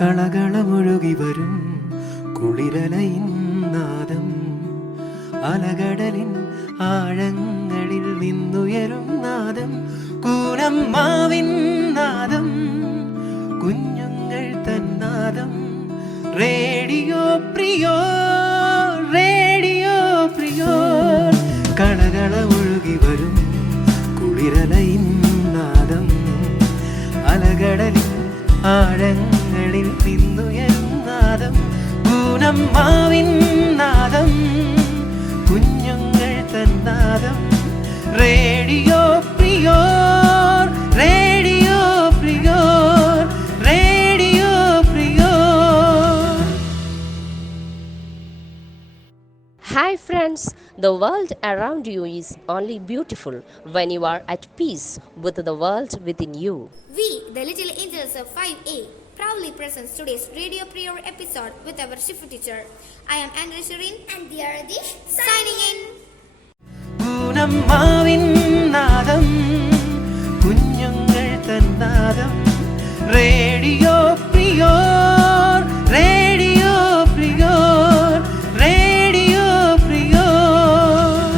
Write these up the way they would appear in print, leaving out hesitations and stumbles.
കളകളമൊഴുകി വരും കുളിരലയിൻ നാദം, അലകടലിൻ ആഴങ്ങളിൽ നിന്നുയരും നാദം, കൂനമ്മാവിൻ നാദം, കുഞ്ഞുങ്ങൾ തന്നാദം. Radio പ്രിയോ, radio പ്രിയോ. കളകളമൊഴുകി വരും കുളിരലയിൻ നാദം, അലകടലിൻ ആഴങ്ങളിൽ നിന്നുയരും നാദം, പൂനമ്മാവിൻ നാദം, കുഞ്ഞുങ്ങൾ തന്നാദം. റേഡിയോ പ്രിയോർ, റേഡിയോ പ്രിയോർ, റേഡിയോ പ്രിയോർ. Hi friends, the world around you is only beautiful when you are at peace with the world within you. We, the Little Angels of 5A, proudly present today's Radio Prayer episode with our Shifu teacher. I am Andrew Shirin and Dia Radish signing in. പൂനമ്മാവിൻ നാദം, കുഞ്ഞുങ്ങൾ തന്നാദം. Radio പ്രിയോർ, radio പ്രിയോർ, radio പ്രിയോർ.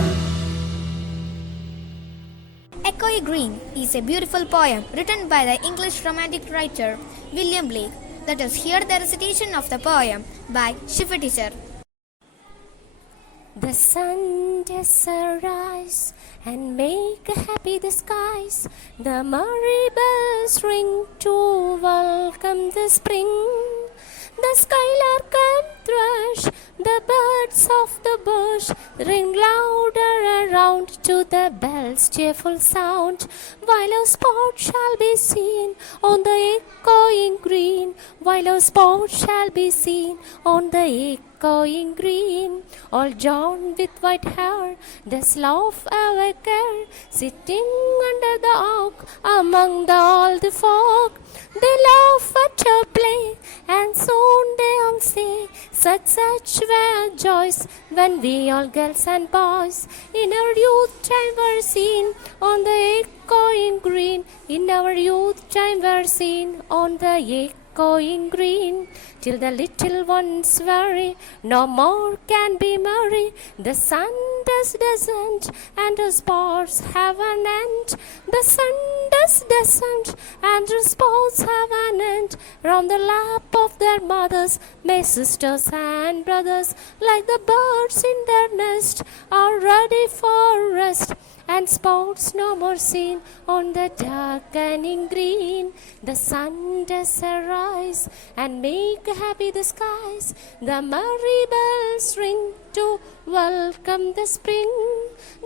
Echoey Green is a beautiful poem written by the English romantic writer William Blake. Let us hear the recitation of the poem by Shifu teacher. The sun does arise and make happy the skies. The merry bells ring to welcome the spring. The skylark and thrush, the birds of the bush, ring louder around to the bells' cheerful sound. While a spot shall be seen on the echoing green, while a spot shall be seen on the echoing green. All John with white hair does laugh awake, sitting under the oak among all the folk. They laugh at her play, and soon they all say, such were joys when we all girls and boys in our youth time were seen on the echoing green. In our youth time were seen on the echoing green. Till the little ones worry, no more can be merry. The sun doesn't, and the sports have an end. The sun doesn't, and the sports have an end. Round the lap of their mothers, may sisters and brothers, like the birds in their nest, are ready for rest. And sports no more seen on the darkening green. The sun does arise and make happy the skies. The merry bells ring to welcome the spring.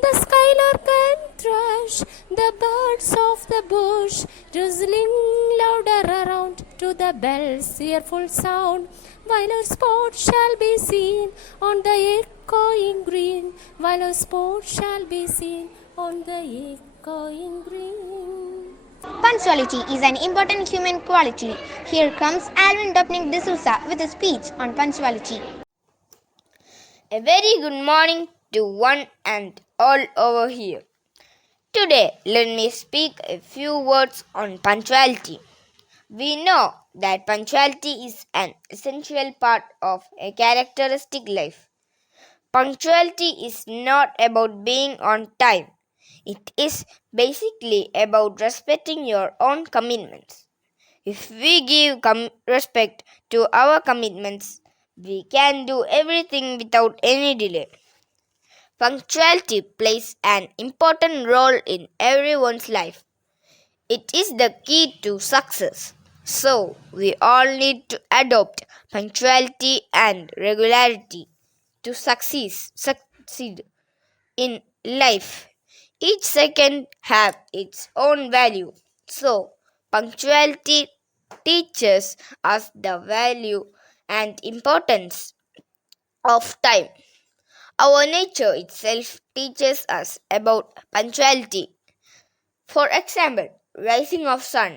The skylark and thrush, the birds of the bush, drizzling louder around to the bells' cheerful sound. While a spot shall be seen on the echoing green, while a spot shall be seen on the echoing green. Punctuality is an important human quality. Here comes Alvin Dupnik D'Souza with a speech on punctuality. A very good morning to one and all over here. Today, let me speak a few words on punctuality. We know that punctuality is an essential part of a characteristic life. Punctuality is not about being on time. It is basically about respecting your own commitments. If we give respect to our commitments, we can do everything without any delay. Punctuality plays an important role in everyone's life. It is the key to success. So, we all need to adopt punctuality and regularity to succeed in life. Each second have its own value. So, punctuality teaches us the value and importance of time. Our nature itself teaches us about punctuality. For example, rising of sun,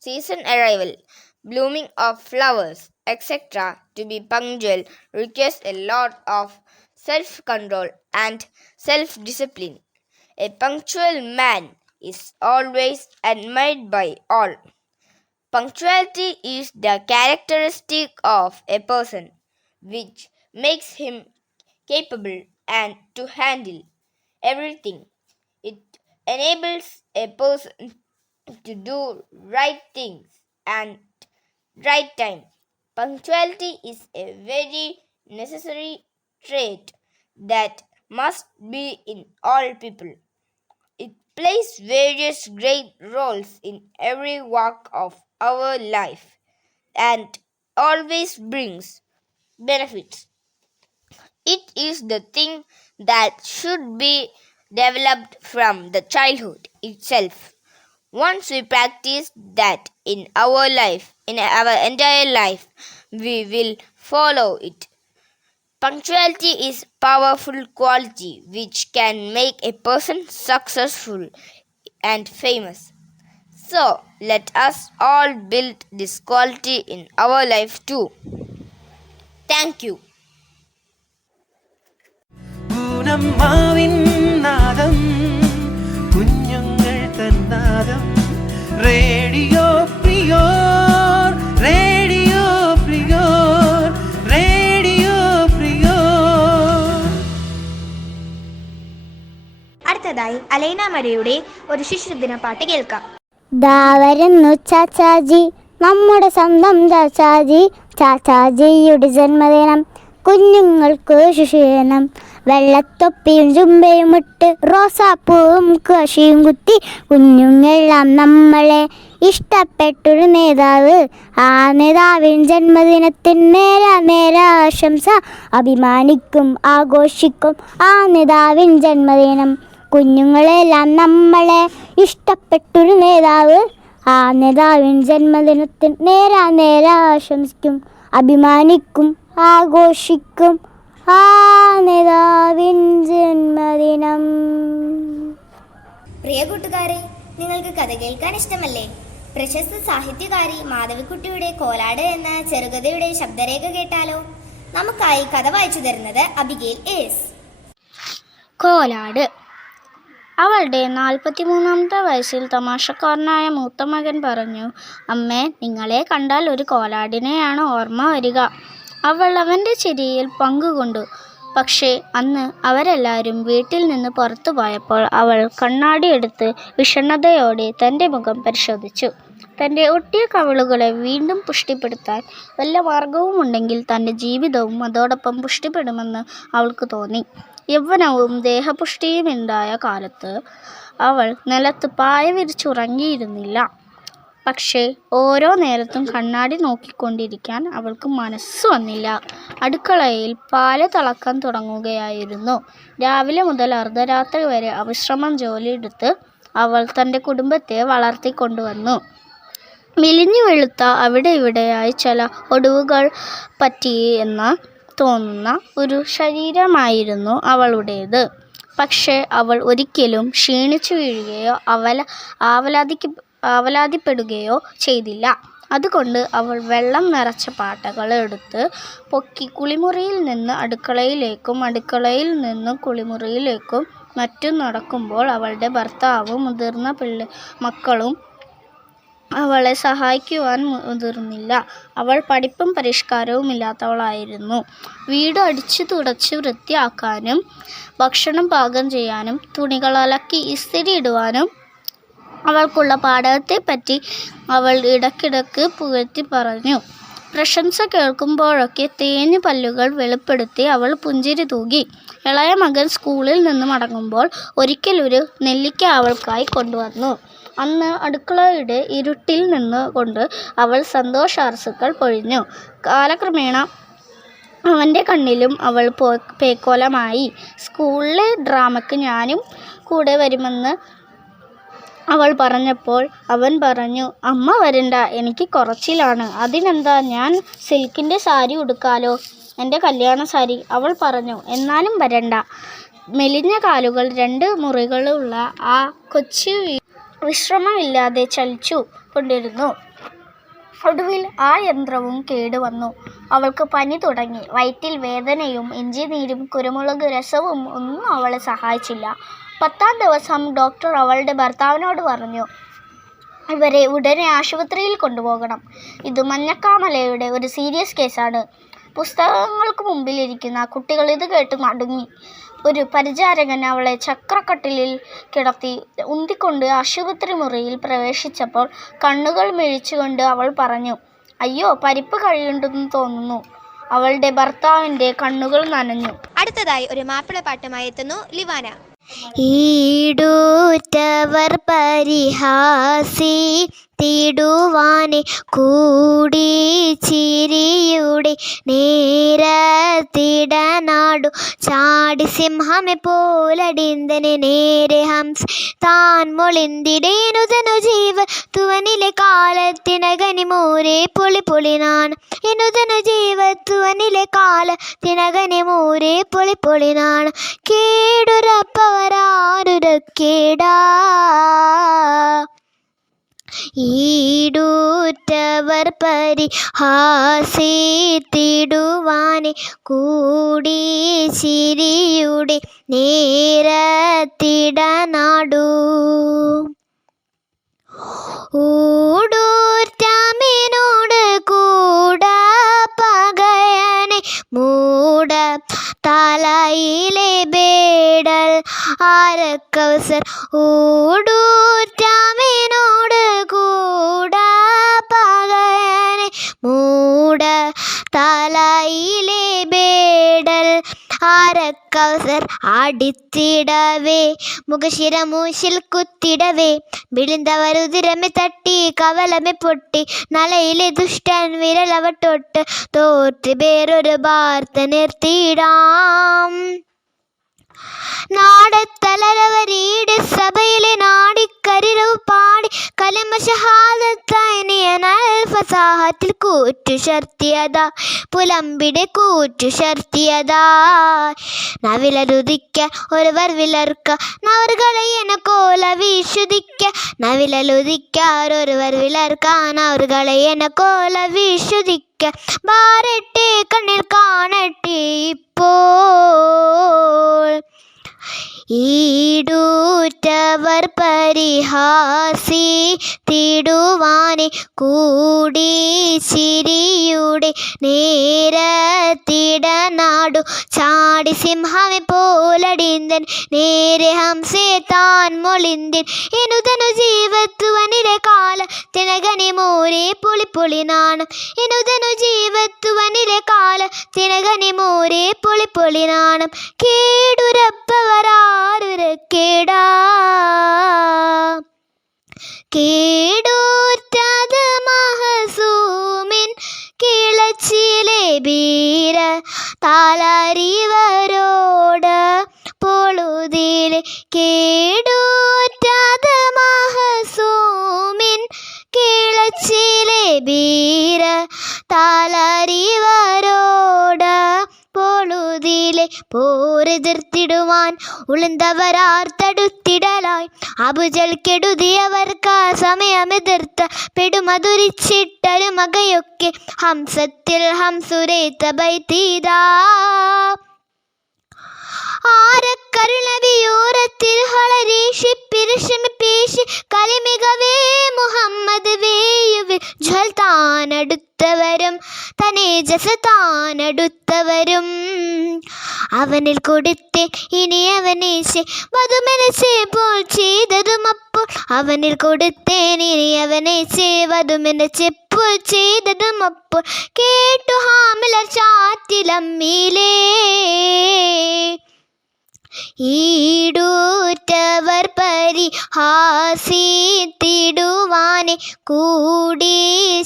season arrival, blooming of flowers, etc. To be punctual requires a lot of self-control and self-discipline. A punctual man is always admired by all. Punctuality is the characteristic of a person which makes him capable and to handle everything. It enables a person to do right things and right time. Punctuality is a very necessary trait that must be in all people. It plays various great roles in every walk of our life and always brings benefits. It is the thing that should be developed from the childhood itself. Once we practice that in our life, in our entire life, we will follow it. Punctuality is powerful quality which can make a person successful and famous. So, let us all build this quality in our life too. Thank you. പൂനമ്മാവിൻ നാദം കുഞ്ഞുങ്ങൾ തന്നാദം radio പ്രിയോർ radio പ്രിയോർ radio പ്രിയോർ. അടുത്തതായി Alaina മരിയുടെ ഒരു ശിശുദിന പാട്ട് കേൾക്കാം. ദാ വരുന്നു ചാച്ചാജി, നമ്മുടെ സ്വന്തം ചാച്ചാജി, ചാച്ചാജിയുടെ ജന്മദിനം, കുഞ്ഞുങ്ങൾക്ക് ശിശുദിനം. വെള്ളത്തൊപ്പിയും ചുംബയും ഇട്ട് റോസാപ്പൂവും കശിയും കുത്തി കുഞ്ഞുങ്ങളെല്ലാം നമ്മളെ ഇഷ്ടപ്പെട്ടൊരു നേതാവ്. ആ നേതാവിൻ ജന്മദിനത്തിന് നേര ആശംസ, അഭിമാനിക്കും ആഘോഷിക്കും ആ നേതാവിൻ ജന്മദിനം. കുഞ്ഞുങ്ങളെല്ലാം നമ്മളെ ഇഷ്ടപ്പെട്ടൊരു നേതാവ്. ആ നേതാവിൻ ജന്മദിനത്തിന് നേര ആശംസിക്കും, അഭിമാനിക്കും ആഘോഷിക്കും ആ നേതാവിൻ ജന്മദിനം. പ്രിയ കൂട്ടുകാരെ, നിങ്ങൾക്ക് കഥ കേൾക്കാൻ ഇഷ്ടമല്ലേ? പ്രശസ്ത സാഹിത്യകാരി മാധവിക്കുട്ടിയുടെ കോലാട് എന്ന ചെറുകഥയുടെ ശബ്ദരേഖ കേട്ടാലോ? നമുക്കായി കഥ വായിച്ചു തരുന്നത് അബിഗേൽ എസ്. കോലാട്. അവളുടെ 43-ാമത്തെ വയസ്സിൽ തമാശക്കാരനായ മൂത്ത മകൻ പറഞ്ഞു, അമ്മേ, നിങ്ങളെ കണ്ടാൽ ഒരു കോലാടിനെയാണ് ഓർമ്മ വരിക. അവൾ അവൻ്റെ ചിരിയിൽ പങ്കുകൊണ്ടു. പക്ഷേ അന്ന് അവരെല്ലാവരും വീട്ടിൽ നിന്ന് പുറത്തു പോയപ്പോൾ അവൾ കണ്ണാടിയെടുത്ത് വിഷണ്ണതയോടെ തൻ്റെ മുഖം പരിശോധിച്ചു. തൻ്റെ ഒട്ടിയ കവിളുകളെ വീണ്ടും പുഷ്ടിപ്പെടുത്താൻ വല്ല മാർഗവുമുണ്ടെങ്കിൽ തൻ്റെ ജീവിതവും അതോടൊപ്പം പുഷ്ടിപ്പെടുമെന്ന് അവൾക്ക് തോന്നി. യൗവനവും ദേഹപുഷ്ടിയും ഉണ്ടായ കാലത്ത് അവൾ നിലത്ത് പായ വിരിച്ചുറങ്ങിയിരുന്നില്ല. പക്ഷേ ഓരോ നേരത്തും കണ്ണാടി നോക്കിക്കൊണ്ടിരിക്കാൻ അവൾക്ക് മനസ്സ് വന്നില്ല. അടുക്കളയിൽ പാല് തിളക്കാൻ തുടങ്ങുകയായിരുന്നു. രാവിലെ മുതൽ അർദ്ധരാത്രി വരെ അവിശ്രമം ജോലിയെടുത്ത് അവൾ തൻ്റെ കുടുംബത്തെ വളർത്തിക്കൊണ്ടുവന്നു. മെലിഞ്ഞു വെളുത്ത അവിടെ ഇവിടെയായി ചില ഒടിവുകൾ പറ്റിയെന്ന് തോന്നുന്ന ഒരു ശരീരമായിരുന്നു അവളുടേത്. പക്ഷേ അവൾ ഒരിക്കലും ക്ഷീണിച്ചു വീഴുകയോ ആവലാതിപ്പെടുകയോ ചെയ്തില്ല. അതുകൊണ്ട് അവൾ വെള്ളം നിറച്ച പാട്ടകൾ എടുത്ത് പൊക്കി കുളിമുറിയിൽ നിന്ന് അടുക്കളയിലേക്കും അടുക്കളയിൽ നിന്ന് കുളിമുറിയിലേക്കും മറ്റും നടക്കുമ്പോൾ അവളുടെ ഭർത്താവും മുതിർന്ന മക്കളും അവളെ സഹായിക്കുവാൻ മുതിർന്നില്ല. അവൾ പഠിപ്പും പരിഷ്കാരവും ഇല്ലാത്തവളായിരുന്നു. വീട് അടിച്ചു തുടച്ച് വൃത്തിയാക്കാനും ഭക്ഷണം പാകം ചെയ്യാനും തുണികൾ അലക്കി ഇസ്തിരി ഇടുവാനും അവൾക്കുള്ള പാഠത്തെപ്പറ്റി അവൾ ഇടയ്ക്കിടയ്ക്ക് പുകഴ്ത്തി പറഞ്ഞു. പ്രശംസ കേൾക്കുമ്പോഴൊക്കെ തേഞ്ഞു പല്ലുകൾ വെളിപ്പെടുത്തി അവൾ പുഞ്ചിരി തൂകി. ഇളയ മകൻ സ്കൂളിൽ നിന്ന് മടങ്ങുമ്പോൾ ഒരിക്കലൊരു നെല്ലിക്ക അവൾക്കായി കൊണ്ടുവന്നു. അന്ന് അടുക്കളയുടെ ഇരുട്ടിൽ നിന്നുകൊണ്ട് അവൾ സന്തോഷാർസുക്കൾ പൊഴിഞ്ഞു. കാലക്രമേണ അവൻ്റെ കണ്ണിലും അവൾ പേക്കോലമായി. സ്കൂളിലെ ഡ്രാമയ്ക്ക് ഞാനും കൂടെ വരുമെന്ന് അവൾ പറഞ്ഞപ്പോൾ അവൻ പറഞ്ഞു, അമ്മ വരണ്ട, എനിക്ക് കുറച്ചിലാണ്. അതിനെന്താ, ഞാൻ സിൽക്കിൻ്റെ സാരി ഉടുക്കാലോ, എൻ്റെ കല്യാണ സാരി. അവൾ പറഞ്ഞു, എന്നാലും വരണ്ട. മെലിഞ്ഞ കാലുകൾ 2 മുറികളുള്ള ആ കൊച്ചു വിശ്രമമില്ലാതെ ചലിച്ചു കൊണ്ടിരുന്നു. ഒടുവിൽ ആ യന്ത്രവും കേടുവന്നു. അവൾക്ക് പനി തുടങ്ങി. വയറ്റിൽ വേദനയും ഇഞ്ചിനീരും കുരുമുളക് രസവും ഒന്നും അവളെ സഹായിച്ചില്ല. 10-ാം ദിവസം ഡോക്ടർ അവളുടെ ഭർത്താവിനോട് പറഞ്ഞു, ഇവരെ ഉടനെ ആശുപത്രിയിൽ കൊണ്ടുപോകണം. ഇത് മഞ്ഞക്കാമലയുടെ ഒരു സീരിയസ് കേസാണ്. പുസ്തകങ്ങൾക്ക് മുമ്പിലിരിക്കുന്ന കുട്ടികൾ ഇത് കേട്ട് നടുങ്ങി. ഒരു പരിചാരകൻ അവളെ ചക്രക്കട്ടിലിൽ കിടത്തി ഉന്തിക്കൊണ്ട് ആശുപത്രി മുറിയിൽ പ്രവേശിച്ചപ്പോൾ കണ്ണുകൾ മിഴിച്ചുകൊണ്ട് അവൾ പറഞ്ഞു, "അയ്യോ, പരിപ്പ് കഴിയുണ്ടെന്ന് തോന്നുന്നു." അവളുടെ ഭർത്താവിൻ്റെ കണ്ണുകൾ നനഞ്ഞു. അടുത്തതായി ഒരു മാപ്പിളപ്പാട്ടുമായി എത്തുന്നു ലിവാന. ഈടൂറ്റവർ പരിഹാസി തിടുവാനെ കൂടി ചിരിയുടെ നേരത്തിടനാടു ചാടി സിംഹമെ പോലടിന്തനെ നേരെ ഹംസ താൻ മൊളിന്തിടേനുതനു ജീവ തുവനിലെ കാലത്തിനകനി മൂരെ പൊളി പൊളിനാണ് എനുതനു ജീവത്തുവനിലെ കാലത്തിനകനി മൂരെ പൊളി പൊളിനാണ് കേടുരപ്പവരാരുരക്കേടാ ഈടൂറ്റവർ പരിഹാസി തിടുവാനെ കൂടി ചിരിയുടെ നേരത്തിടനാടു ഊടൂർറ്റാമിനോട് കൂട പകയനെ മൂട തലയിലെ ബേടൽ ആരക്കവസർ ഊടൂർറ്റാമിനോട് കൂട പകയനെ മൂട തലയിലെ ബേടൽ ആരക്കവസർ അടിത്തിടവേ മുഖശിരമൂശിൽ കുത്തിടവേ വിളിന്തവരുതിരമെ തട്ടി കവലമെ പൊട്ടി നലയിലെ ദുഷ്ടൻ വിരലവട്ടൊട്ട് തോറ്റ് വേറൊരു വാർത്ത നിർത്തിയിടാം നാടത്തലവരീടെ സഭയിലെ നാടിക്കരിരവ് പാടി കലിമ ഷഹാദത്തായി ഫസാഹത്തിൽ കൂറ്റു ശർത്തിയതാ പുലമ്പിടെ കൂറ്റു ശർത്തിയതായി നവിലരുതിക്ക ഒരുവർ വിലർക്ക നവറുകളെ എനക്കോല വീശുതിക്ക നവിലലുതിക്കാരൊരുവർ വിലർക്കാൻ അവറുകളെ എനക്കോല വീശുതിക്ക ബാരട്ടെ കണ്ണിൽ കാണട്ടെ ഇപ്പോൾ ഈടൂറ്റവർ പരിഹാസി തിടുവാനെ കൂടി ചിരിയുടെ നേരത്തിടനാടു ചാടി സിംഹമെ പോലടിന്തൻ നേരെ ഹംസേ താൻ മൊളിന്തിൻ എനുതനു ജീവത്തുവനിലെ കാല തിനകനി മൂരെ പൊളി പൊളിനാണ് എനുതനു ജീവത്തുവനിലെ കാല തിനകനി മൂരെ പൊളി പൊളിനാണ് കേടുരപ്പവരാരുരക്കേടാ കേടൂറ്റത് മഹസൂമിൻ കിളച്ചിലെ ബീര താലറിവരോട് പൊളുതിലെ കേടൂറ്റത് മഹസൂമിൻ കിളച്ചിലെ ബീര താലറിവരോട് പൊളുതിലെ പോരെതിർത്തിടുവാൻ ഉളുന്തവരാർ തടുത്തിടലായി അബുജൽ കെടുതിയവർക്ക് സമയമെതിർത്ത പെടുമതുരിച്ചിട്ടൊരു മകയൊക്കെ ഹംസത്തിൽ ഹംസുരേത്ത ബൈതീതാ ആരക്കരുളവിയോരത്തിൽ ഹളരീഷിപ്പിരിഷമി പേശി കലിമികവേ മുഹമ്മദ് വേയുവിൽ ജ്വൽ താനടുത്തവരും തനേജസ താനടുത്തവരും അവനിൽ കൊടുത്തേ ഇനി അവനേശെ വധുമെനച്ചേ പോൽ ചെയ്തതും അപ്പോൾ അവനിൽ കൊടുത്തേൻ ഇനി അവനേശെ വധുമെനച്ചെപ്പോൾ ചെയ്തതും അപ്പോൾ കേട്ടു ഹാമിലർ ചാറ്റിലമ്മീലേ ഈടൂറ്റവർ പരിഹാസി തിടുവാനെ കൂടി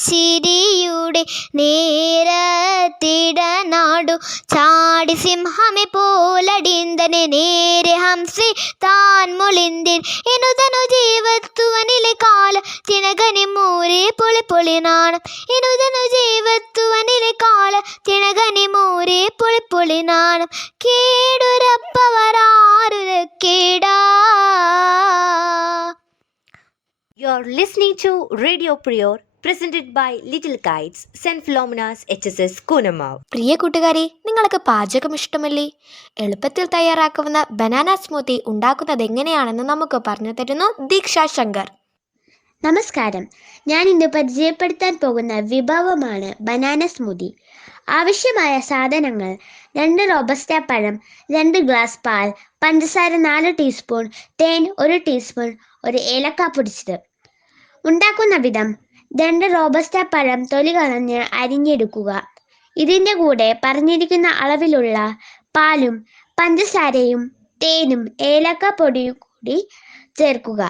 ചിരിയുടെ നേരത്തിടനാടു ചാടി സിംഹമെ പോലടിന്തനെ നേരെ ഹംസേ താൻ മൊളിന്തിൻ എനുതനു ജീവത്തുവനിലെ കാല തിണകനി മൂരെ പൊളി പൊളിനാണ് എനുതനു ജീവത്തുവനിലെ കാല തിണകനി മൂരെ പൊളി പൊളിനാണ് കേടുരപ്പവരാരുരക്കേടാ. You are listening to Radio Prior, presented by Little Kites, St. Philomena's HSS Kunamav. പ്രിയ കൂട്ടുകാരെ, നിങ്ങൾക്ക് പാചകം ഇഷ്ടമല്ലേ? എളുപ്പത്തിൽ തയ്യാറാക്കാവുന്ന ബനാന സ്മൂത്തി ഉണ്ടാക്കുന്നത് എങ്ങനെയാണെന്ന് നമുക്ക് പറഞ്ഞു തരുന്നു ദീക്ഷ ശങ്കർ. നമസ്കാരം. ഞാൻ ഇന്ന് പരിചയപ്പെടുത്താൻ പോകുന്ന വിഭവമാണ് ബനാന സ്മൂതി. ആവശ്യമായ സാധനങ്ങൾ: 2 റോബസ്റ്റ പഴം, 2 ഗ്ലാസ് പാൽ, പഞ്ചസാര 4 ടീസ്പൂൺ, തേൻ 1 ടീസ്പൂൺ, 1 ഏലക്ക പൊടിച്ചത്. ഉണ്ടാക്കുന്ന വിധം: 2 റോബസ്റ്റ പഴം തൊലി കളഞ്ഞ് അരിഞ്ഞെടുക്കുക. ഇതിൻ്റെ കൂടെ പറഞ്ഞിരിക്കുന്ന അളവിലുള്ള പാലും പഞ്ചസാരയും തേനും ഏലക്ക പൊടിയും കൂടി ചേർക്കുക.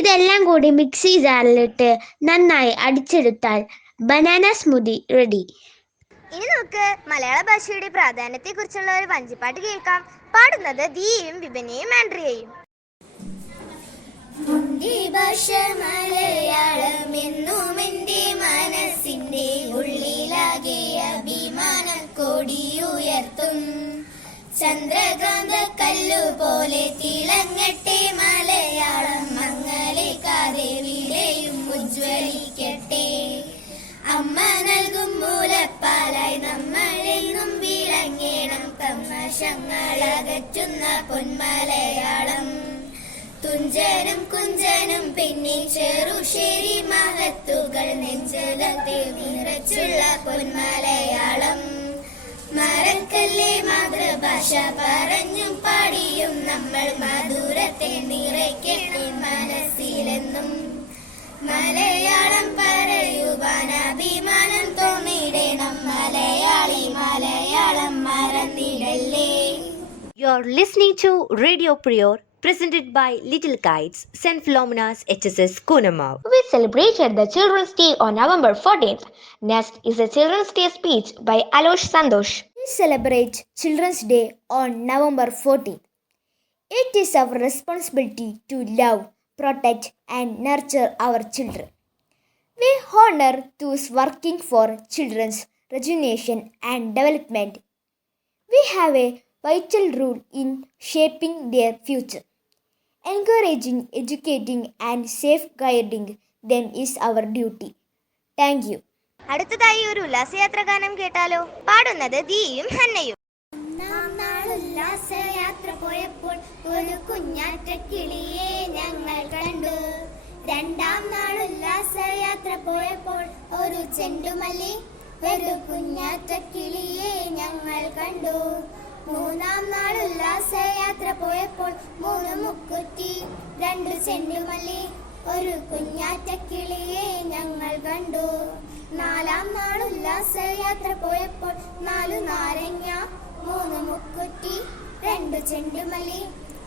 ഇതെല്ലാം കൂടി മിക്സി ജാറിലിട്ട് നന്നായി അടിച്ചെടുത്താൽ ബനാന സ്മൂതി റെഡി. ഇനി നമുക്ക് മലയാള ഭാഷയുടെ പ്രാധാന്യത്തെക്കുറിച്ചുള്ള ഒരു വഞ്ചിപ്പാട്ട് കേൾക്കാം. പാടുന്നത് ദിയയും വിപനയും ആൻഡ്രിയയും. ഭാഷ മലയാളം എന്നും എൻ്റെ മനസ്സിൻ്റെ ഉള്ളിലാകെ അഭിമാനം കൊടിയുയർത്തും. ചന്ദ്രകാന്ത കല്ലുപോലെ തിളങ്ങട്ടെ മലയാളം, മംഗലേക്കാതെ വിലയും ഉജ്ജ്വലിക്കട്ടെ. അമ്മ നൽകും മൂലപ്പാലായി നമ്മളെന്നും വിളങ്ങേണം, കന്മഷങ്ങളകറ്റുന്ന പൊന്മലയാളം. തുഞ്ചനും കുഞ്ചനും പിന്നെ ചെറുശേരി മഹത്തുകൾ നെഞ്ചകത്തെ നിറച്ചുള്ള പൊന്മലയാളം. മറക്കല്ലേ മാതൃഭാഷ പറഞ്ഞും പാടിയും നമ്മൾ മധുരത്തെ നിറയ്ക്കട്ടെ മനസ്സിലെന്നും. മലയാളം പറയുവാൻ അഭിമാനം തോന്നിടണം, Malayali Malayalam മറന്നിടല്ലേ. You're listening to Radio Prior, presented by Little Kites, St. Philomena's HSS Kunamav. We celebrated the Children's Day on November 14th. Next is a Children's Day speech by Alosh Santosh. We celebrate Children's Day on November 14th. It is our responsibility to love, protect and nurture our children. We honor those working for children's rejuvenation and development. We have a vital role in shaping their future. Encouraging, educating and safeguarding them is our duty. Thank you. അടുത്തതായി ഒരു ഉല്ലാസയാത്ര ഗാനം കേട്ടാലോ? പാടുന്നത് ദിയയും ഹന്നയും. ഉല്ലാസയാത്ര പോയപ്പോൾ ഒരു കുഞ്ഞാറ്റ കിളിയെ ഞങ്ങൾ കണ്ടു. 2ാം നാൾ ഉല്ലാസയാത്ര പോയപ്പോൾ ഒരു ചെണ്ടുമല്ലി, ഒരു കുഞ്ഞാറ്റ കിളിയെ ഞങ്ങൾ കണ്ടു. 3ാം നാൾ ഉല്ലാസയാത്ര പോയപ്പോൾ 3 മുക്കുറ്റി, 2 ചെണ്ടുമല്ലി, ഒരു കുഞ്ഞാറ്റ കിളിയെ ഞങ്ങൾ കണ്ടു. 4ാം നാൾ ഉല്ലാസയാത്ര പോയപ്പോൾ 4 നാരങ്ങ, 3 മുക്കുറ്റി, 2 ചെണ്ടുമല്ലി,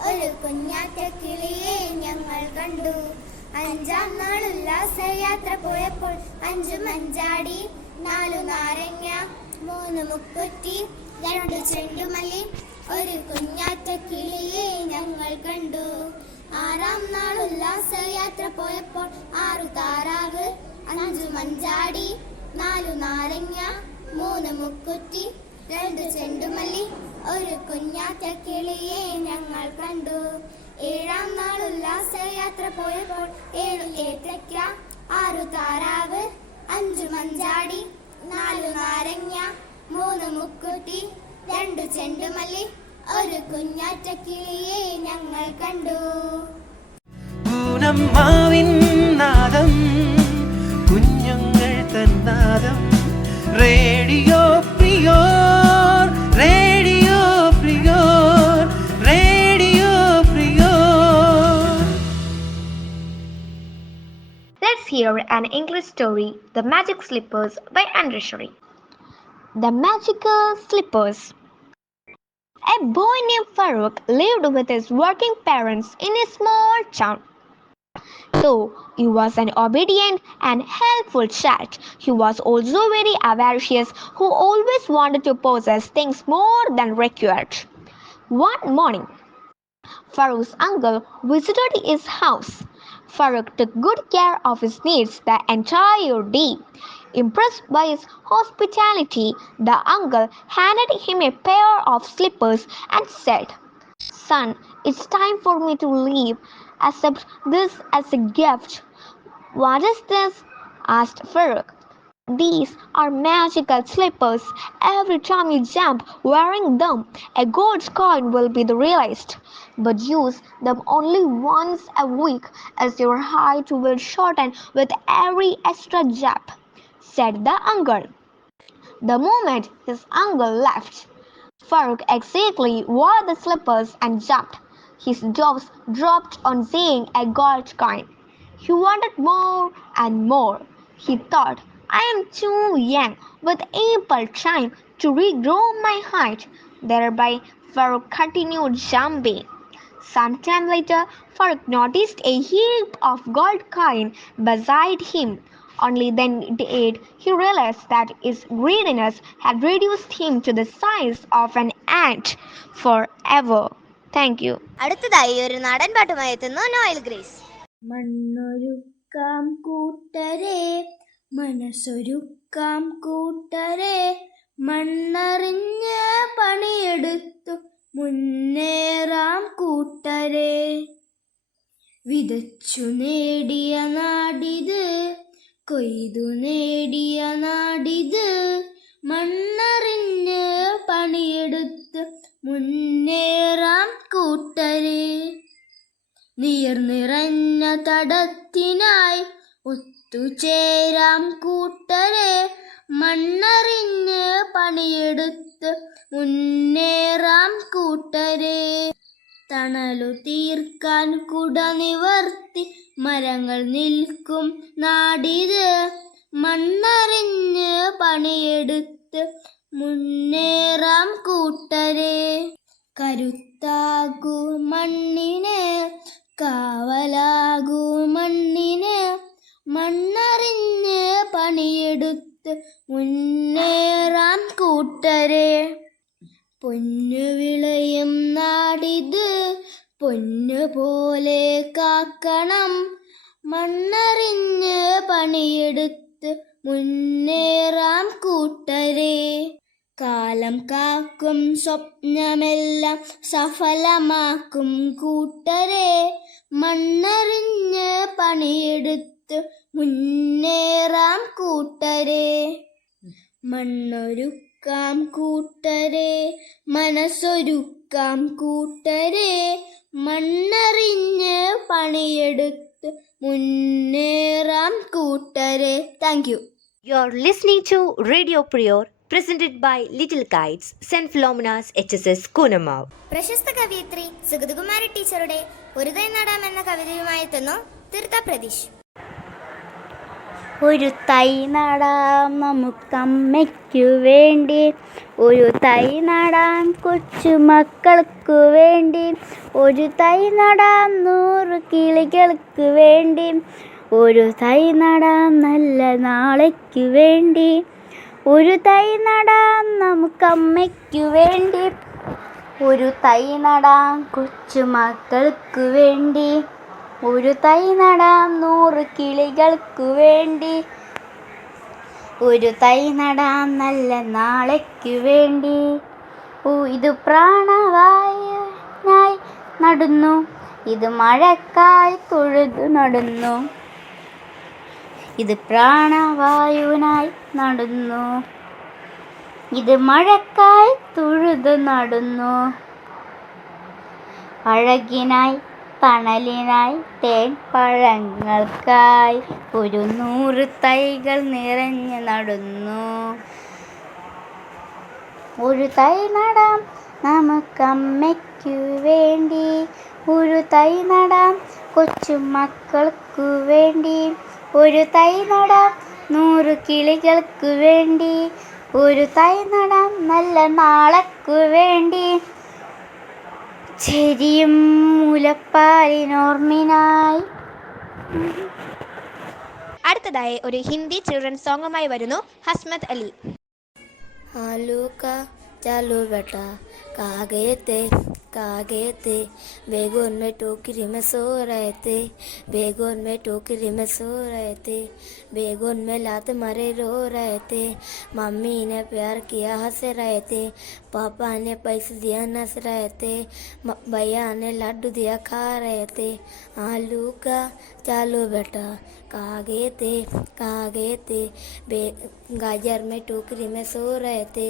ഒരു കുഞ്ഞാറ്റ കിളിയെ ഞങ്ങൾ കണ്ടു. 5ാം നാൾ ഉല്ലാസയാത്ര പോയപ്പോൾ 5 മഞ്ചാടി, 4 നാരങ്ങ, 3 മുക്കുറ്റി, 2 ചെണ്ടുമല്ലി, ഒരു കുഞ്ഞാറ്റ കിളിയെ ഞങ്ങൾ കണ്ടു. 6ാം നാൾ ഉല്ലാസയാത്ര പോയപ്പോൾ 6 താറാവ്, 5 മഞ്ചാടി, 4 നാരങ്ങ, 3 മുക്കുറ്റി, 2 ചെണ്ടുമല്ലി, ഒരു കുഞ്ഞാറ്റ കിളിയെ ഞങ്ങൾ കണ്ടു. 7ാം നാൾ ഉല്ലാസയാത്ര പോയപ്പോൾ 7 ഏത്തയ്ക്ക, 6 താറാവ്, 5 മഞ്ചാടി, 4 നാരങ്ങ, 3 മുക്കുറ്റി, 2 ചെണ്ടുമല്ലി, ഒരു കുഞ്ഞാറ്റ കിളിയെ ഞങ്ങൾ കണ്ടു. പൂനമ്മാവിൻ നാദം, കുഞ്ഞുങ്ങൾ തന്നാദം. റേഡിയോ പ്രിയോർ, റേഡിയോ പ്രിയോർ, റേഡിയോ പ്രിയോർ. Let's hear an English story, The Magic Slippers by Andrew Shuri. The Magical Slippers. A boy named Farooq lived with his working parents in a small town. Though he was an obedient and helpful child, he was also very avaricious, who always wanted to possess things more than required. One morning, Farooq's uncle visited his house. Farooq took good care of his needs the entire day. Impressed by his hospitality, the uncle handed him a pair of slippers and said, "Son, it's time for me to leave. Accept this as a gift." "What is this?" asked Farooq. These are magical slippers. Every time you jump wearing them, a gold's coin will be realized. But use them only once a week, as your height will shorten with every extra jump, said the uncle. The moment his uncle left, Farooq exactly wore the slippers and jumped. His jaws dropped on seeing a gold coin. He wanted more and more. He thought, I am too young with ample time to regrow my height. Thereby, Farooq continued jumping. Sometime later, Farooq noticed a heap of gold coin beside him. Only then did he realize that his greediness had reduced him to the size of an ant forever. Thank you. അടുത്തതായി ഒരു നാടൻ പാട്ടുമായി എത്തുന്നു Noel grace. മണ്ണൊരുക്കാം കൂട്ടരെ മനസ്സൊരുക്കാം കൂട്ടരെ മണ്ണറിഞ്ഞ് പണിയെടുത്തു മുന്നേറാം കൂട്ടരെ. വിതച്ചു നേടിയ നാടിത് കൊയ്തു നേടിയ നാടിത് മണ്ണറിഞ്ഞ് പണിയെടുത്ത് മുന്നേറാം കൂട്ടരെ. നീർനിറഞ്ഞ തടത്തിനായി ഒത്തുചേരാം കൂട്ടരെ മണ്ണറിഞ്ഞ് പണിയെടുത്ത് മുന്നേറാം കൂട്ടരെ. തണലു തീർക്കാൻ കുട നിവർത്തി മരങ്ങൾ നിൽക്കും നാടിത് മണ്ണറിഞ്ഞ് പണിയെടുത്ത് മുന്നേറാം കൂട്ടരെ. കരുത്താകൂ മണ്ണിന് കാവലാകൂ മണ്ണിന് മണ്ണറിഞ്ഞ് പണിയെടുത്ത് മുന്നേറാം കൂട്ടരെ. പൊന്നു വിളയും നാടിത് പൊന്നു പോലെ കാക്കണം മണ്ണറിഞ്ഞ് പണിയെടുത്ത് മുന്നേറാം കൂട്ടരെ. കാലം കാക്കും സ്വപ്നമെല്ലാം സഫലമാക്കും കൂട്ടരെ മണ്ണറിഞ്ഞ് പണിയെടുത്ത് മുന്നേറാം കൂട്ടരെ. മണ്ണൊരുക്കാം കൂട്ടരെ മനസ്സൊരുക്കാം കൂട്ടരെ മണ്ണറിഞ്ഞ് പണിയെടുത്ത് മുന്നേറാം കൂട്ടരെ. Thank you. You're listening to Radio Prior, presented by Little Kites, St. Philomena's HSS Kunamav. പ്രശസ്ത കവയിത്രി സുഗതകുമാരി ടീച്ചറുടെ ഒരു തൈ നടാം എന്ന കവിതയുമായി എത്തുന്നു തീർത്ഥ പ്രതീഷ്. ഒരു തൈ നടാം നമുക്കമ്മയ്ക്കു വേണ്ടി, ഒരു തൈ നടാം കൊച്ചുമക്കൾക്കു വേണ്ടി, ഒരു തൈ നടാം 100 കിളികൾക്ക് വേണ്ടി, ഒരു തൈ നടാം നല്ല നാളേക്കു വേണ്ടി, ഒരു തൈ നടാം നമുക്കമ്മയ്ക്കു വേണ്ടി, ഒരു തൈ നടാം കൊച്ചുമക്കൾക്കു വേണ്ടി, ഒരു തൈ നടാം 100 കിളികൾക്കു വേണ്ടി, ഒരു തൈ നടാം നല്ല നാളേക്കു വേണ്ടി. ഇത് പ്രാണവായുനായി നടുന്നു, ഇത് മഴക്കായി തൊഴുതു നടുന്നു, ഇത് പ്രാണവായുനായി നടുന്നു, ഇത് മഴക്കായി തൊഴുതു നടുന്നു, അഴകിനായി തണലിനായി തേൻ പഴങ്ങൾക്കായി ഒരു 100 തൈകൾ നിറഞ്ഞു നടുന്നു. ഒരു തൈ നടാം നമുക്കമ്മയ്ക്കു വേണ്ടി, ഒരു തൈ നടാം കൊച്ചുമക്കൾക്കു വേണ്ടി, ഒരു തൈ നടാം 100 കിളികൾക്ക് വേണ്ടി, ഒരു തൈ നടാം നല്ല നാളേക്കു വേണ്ടി, ചെരിയും മുലപ്പാലിനോർമ്മിനായി. അടുത്തതായി ഒരു ഹിന്ദി ചിൽഡ്രൻസ് സോങ്ങുമായി വരുന്നു ഹസ്മത് അലി. आलू का चालू बेटा कागेते कागेते बेगोन में टोकरी में सो रहे थे, बेगोन में टोकरी में सो रहे थे, बेगोन में लात मारे रो रहे थे, मम्मी ने प्यार किया हंस रहे थे, पापा ने पैसे दिया नस रहे थे, भैया ने लड्डू दिया खा रहे थे, आलू का चालू बेटा कागे थे गाजर में टोकरी में सो रहे थे,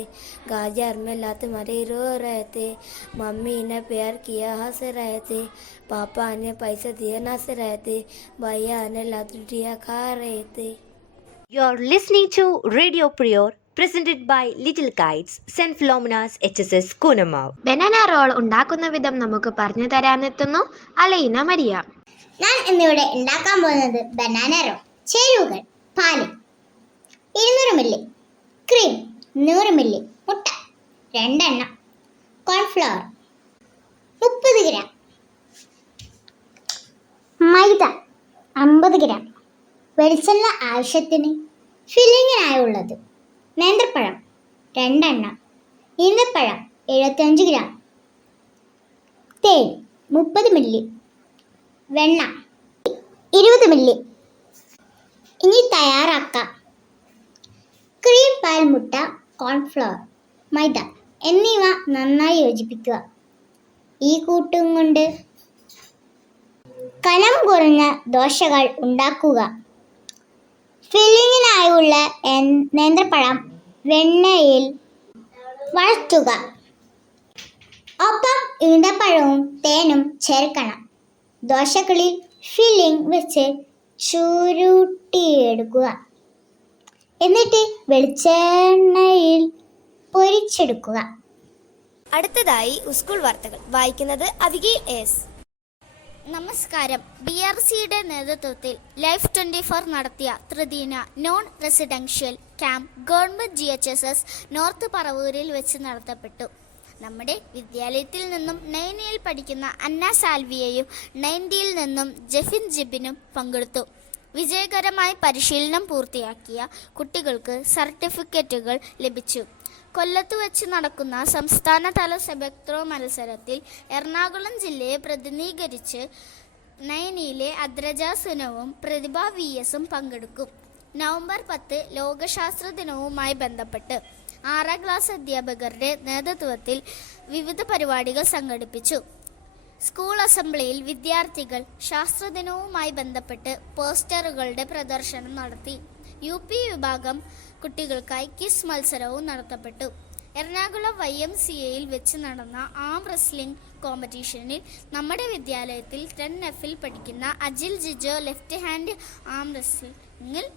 गाजर में लात मारे रो रहे थे, मम्मी ने प्यार किया हंस रहे थे, पापा ने पैसे दिए नस रहे थे, भैया ने लड्डू दिया खा रहे थे. You're listening to Radio Prior, presented by Little Kites, St. Philomena's HSS Kunamav. Banana roll ഉണ്ടാക്കുന്ന വിധം നമുക്ക് പറഞ്ഞു തരാനെത്തുന്നു അലീന മരിയ. ഞാൻ ഇന്നിവിടെ ഉണ്ടാക്കാൻ പോകുന്നത് ബനാന റോൾ. ചേരുവകൾ: പാല് 200 മില്ലി, ക്രീം 100 മില്ലി, മുട്ട 2 എണ്ണം, കോൺഫ്ലവർ 30 ഗ്രാം, മൈദ 50 ഗ്രാം, വെളിച്ചെണ്ണ ആവശ്യത്തിന്, ഫില്ലിങ്ങിനായുള്ളത് നേന്ത്രപ്പഴം 2 എണ്ണം, ഈന്തപ്പഴം 75 ഗ്രാം, തേൻ 30 മില്ലി, വെണ്ണ 20 മില്ലി. ഇനി തയ്യാറാക്കാം. ക്രീം, പാൽ, മുട്ട, കോൺഫ്ലവർ, മൈദ എന്നിവ നന്നായി യോജിപ്പിക്കുക. ഈ കൂട്ടും കൊണ്ട് കനം കുറഞ്ഞ ദോശകൾ ഉണ്ടാക്കുക. ഫില്ലിങ്ങിനായുള്ള നേന്ത്രപ്പഴം വെണ്ണയിൽ വഴറ്റുക. ഒപ്പം ഈന്തപ്പഴവും തേനും ചേർക്കണം. ദോശകളിൽ ഫില്ലിംഗ് വെച്ച് ചുരുട്ടിയെടുക്കുക. എന്നിട്ട് വെളിച്ചെണ്ണയിൽ പൊരിച്ചെടുക്കുക. അടുത്തതായി സ്കൂൾ വാർത്തകൾ വായിക്കുന്നത് അവിഗയിൽ എസ്. നമസ്കാരം. BRCയുടെ നേതൃത്വത്തിൽ ലൈഫ് 24 നടത്തിയ ത്രിദിന non residential camp government GHSS north പറവൂരിൽ വെച്ച് നടത്തപ്പെട്ടു. നമ്മുടെ വിദ്യാലയത്തിൽ നിന്നും 9ൽ പഠിക്കുന്ന അന്ന സാൽവിയയും 9ഡിയിൽ നിന്നും ജെഫിൻ ജിബിനും പങ്കെടുത്തു. വിജയകരമായി പരിശീലനം പൂർത്തിയാക്കിയ കുട്ടികൾക്ക് സർട്ടിഫിക്കറ്റുകൾ ലഭിച്ചു. കൊല്ലത്ത് വെച്ച് നടക്കുന്ന സംസ്ഥാനതല സെബക് ത്രോ മത്സരത്തിൽ എറണാകുളം ജില്ലയെ പ്രതിനിധീകരിച്ച് 9ലെ അദ്രജ സുനവും പ്രതിഭ VSും പങ്കെടുക്കും. നവംബർ 10 ലോകശാസ്ത്ര ദിനവുമായി ബന്ധപ്പെട്ട് 6ാം ക്ലാസ് അധ്യാപകരുടെ നേതൃത്വത്തിൽ വിവിധ പരിപാടികൾ സംഘടിപ്പിച്ചു. സ്കൂൾ അസംബ്ലിയിൽ വിദ്യാർത്ഥികൾ ശാസ്ത്രദിനവുമായി ബന്ധപ്പെട്ട് പോസ്റ്ററുകളുടെ പ്രദർശനം നടത്തി. UP വിഭാഗം കുട്ടികൾക്കായി ക്വിസ് മത്സരവും നടത്തപ്പെട്ടു. എറണാകുളം YMCAയിൽ വെച്ച് നടന്ന ആം റെസ്ലിംഗ് കോമ്പറ്റീഷനിൽ നമ്മുടെ വിദ്യാലയത്തിൽ 10Fൽ പഠിക്കുന്ന അജിൽ ജിജോ ലെഫ്റ്റ് ഹാൻഡ് ആം റെസ്ലിംഗിൽ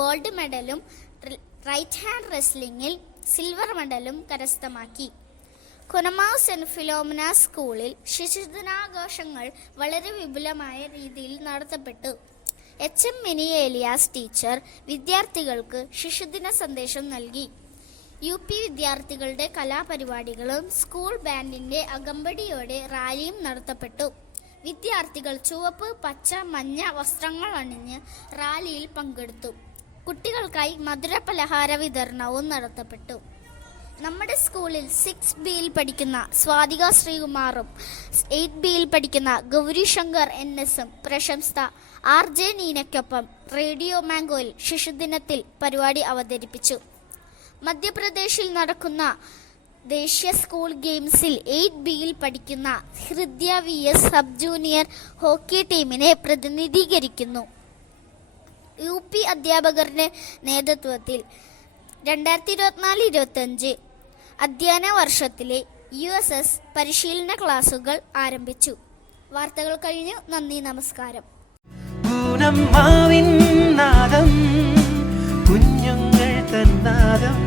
ഗോൾഡ് മെഡലും റൈറ്റ് ഹാൻഡ് റെസ്ലിംഗിൽ സിൽവർ മെഡലും കരസ്ഥമാക്കി. കുനമാവ് സെന്റ് ഫിലോമിന സ്കൂളിൽ ശിശുദിനാഘോഷങ്ങൾ വളരെ വിപുലമായ രീതിയിൽ നടത്തപ്പെട്ടു. HM മിനി ഏലിയാസ് ടീച്ചർ വിദ്യാർത്ഥികൾക്ക് ശിശുദിന സന്ദേശം നൽകി. UP വിദ്യാർത്ഥികളുടെ കലാപരിപാടികളും സ്കൂൾ ബാൻഡിന്റെ അകമ്പടിയോടെ റാലിയും നടത്തപ്പെട്ടു. വിദ്യാർത്ഥികൾ ചുവപ്പ്, പച്ച, മഞ്ഞ വസ്ത്രങ്ങൾ അണിഞ്ഞ് റാലിയിൽ പങ്കെടുത്തു. കുട്ടികൾക്കായി മധുര പലഹാര വിതരണവും നടത്തപ്പെട്ടു. നമ്മുടെ സ്കൂളിൽ 6Bയിൽ പഠിക്കുന്ന സ്വാതിക ശ്രീകുമാറും 8Bയിൽ പഠിക്കുന്ന ഗൗരി ശങ്കർ NSും പ്രശംസ RJ നീനയ്ക്കൊപ്പം റേഡിയോ മാംഗോയിൽ ശിശുദിനത്തിൽ പരിപാടി അവതരിപ്പിച്ചു. മധ്യപ്രദേശിൽ നടക്കുന്ന ദേശീയ സ്കൂൾ ഗെയിംസിൽ 8Bയിൽ പഠിക്കുന്ന Hridya VS sub junior hockey ടീമിനെ പ്രതിനിധീകരിക്കുന്നു. UP അധ്യാപകരുടെ നേതൃത്വത്തിൽ 2024-25 അധ്യയന വർഷത്തിലെ USS പരിശീലന ക്ലാസുകൾ ആരംഭിച്ചു. വാർത്തകൾ കഴിഞ്ഞു. നന്ദി, നമസ്കാരം. നാദം കുഞ്ഞുങ്ങൾ തന്നാദം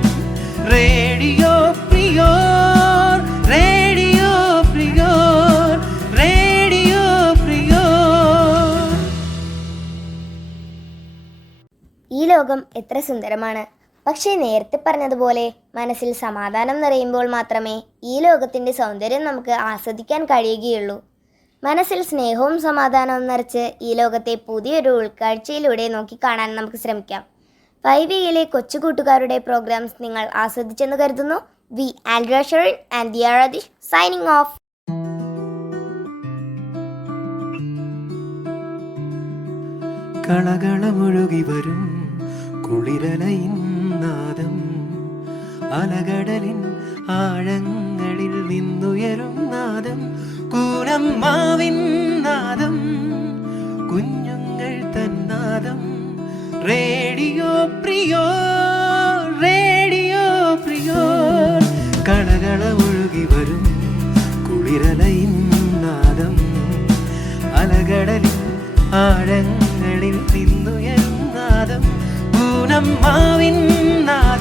റേഡിയോ പ്രിയോർ, റേഡിയോ പ്രിയോർ, റേഡിയോ പ്രിയോർ. ഈ ലോകം എത്ര സുന്ദരമാണ്. പക്ഷേ നേരത്തെ പറഞ്ഞതുപോലെ മനസ്സിൽ സമാധാനം നിറയുമ്പോൾ മാത്രമേ ഈ ലോകത്തിൻ്റെ സൗന്ദര്യം നമുക്ക് ആസ്വദിക്കാൻ കഴിയുകയുള്ളൂ. മനസ്സിൽ സ്നേഹവും സമാധാനവും നിറച്ച് ഈ ലോകത്തെ പുതിയൊരു ഉൾക്കാഴ്ചയിലൂടെ നോക്കിക്കാണാൻ നമുക്ക് ശ്രമിക്കാം. 5Aയിലെ കൊച്ചു കൂട്ടുകാരുടെ പ്രോഗ്രാംസ് നിങ്ങൾ ആസ്വദിച്ചെന്ന് കരുതുന്നു. We Andrea Sherin and Dia Radish signing off. കളകളമൊഴുകി വരും കുളിരലയിൻ നാദം, അലകടലിൻ ആഴങ്ങളിൽ നിന്നുയരും നാദം, കൂനമ്മാവിൻ നാദം, കുഞ്ഞുങ്ങൾ തന്നാദം. Radio പ്രിയോ, radio പ്രിയോ. കളകളമൊഴുകി വരും കുളിരലയിൻ നാദം, അലകടലിൻ ആഴങ്ങളിൽ നിന്നുയരും നാദം, പൂനമ്മാവിൻ നാദം.